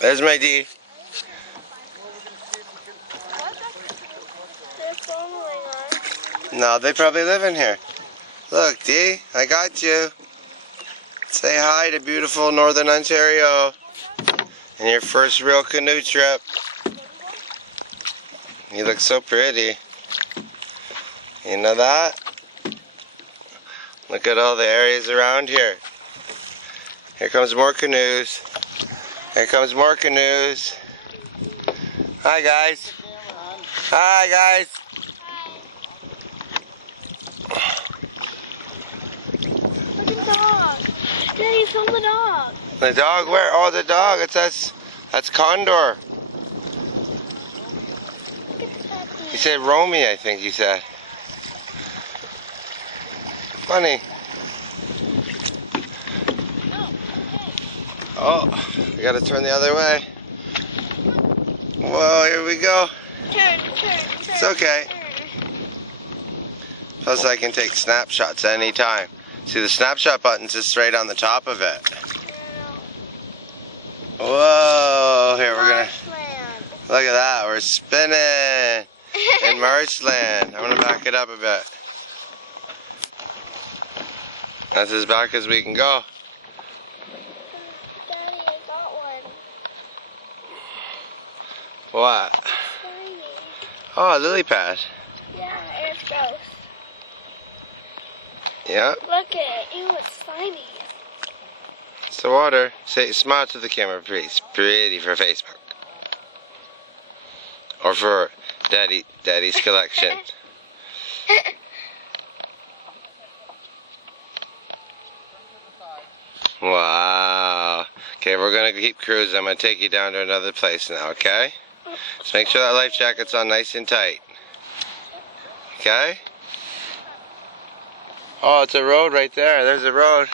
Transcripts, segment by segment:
There's my D. No, they probably live in here. Look, D, I got you. Say hi to beautiful Northern Ontario and your first real canoe trip. You look so pretty. You know that? Look at all the areas around here. Here comes more canoes. Here comes more canoes. Hi guys. Hi guys. Look at the dog. Daddy, film the dog. The dog where? Oh, the dog. That's Condor. He said Romy, I think he said. Funny. Oh, we gotta turn the other way. Whoa, here we go. Turn. It's okay. Plus I can take snapshots anytime. See, the snapshot button's just right on the top of it. Whoa, here we're gonna, look at that, we're spinning in marshland. I'm gonna back it up a bit. That's as back as we can go. Daddy, I got one. What? Shiny. Oh, a lily pad. Yeah, it's gross. Yeah. Look at it. Ew, it's slimy. It's the water. Say, smile to the camera, please. Pretty for Facebook. Or for Daddy's collection. Wow. Okay, we're gonna keep cruising. I'm gonna take you down to another place now, okay? Just make sure that life jacket's on nice and tight. Okay? Oh, it's a road right there. There's a road.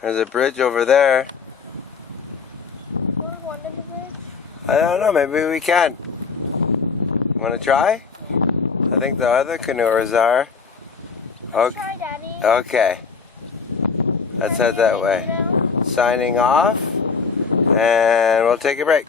There's a bridge over there. Want to go under the bridge? I don't know, maybe we can. Wanna try? Yeah. I think the other canoers are. Let's try, Daddy. Okay. Let's head that way. Signing off, and we'll take a break.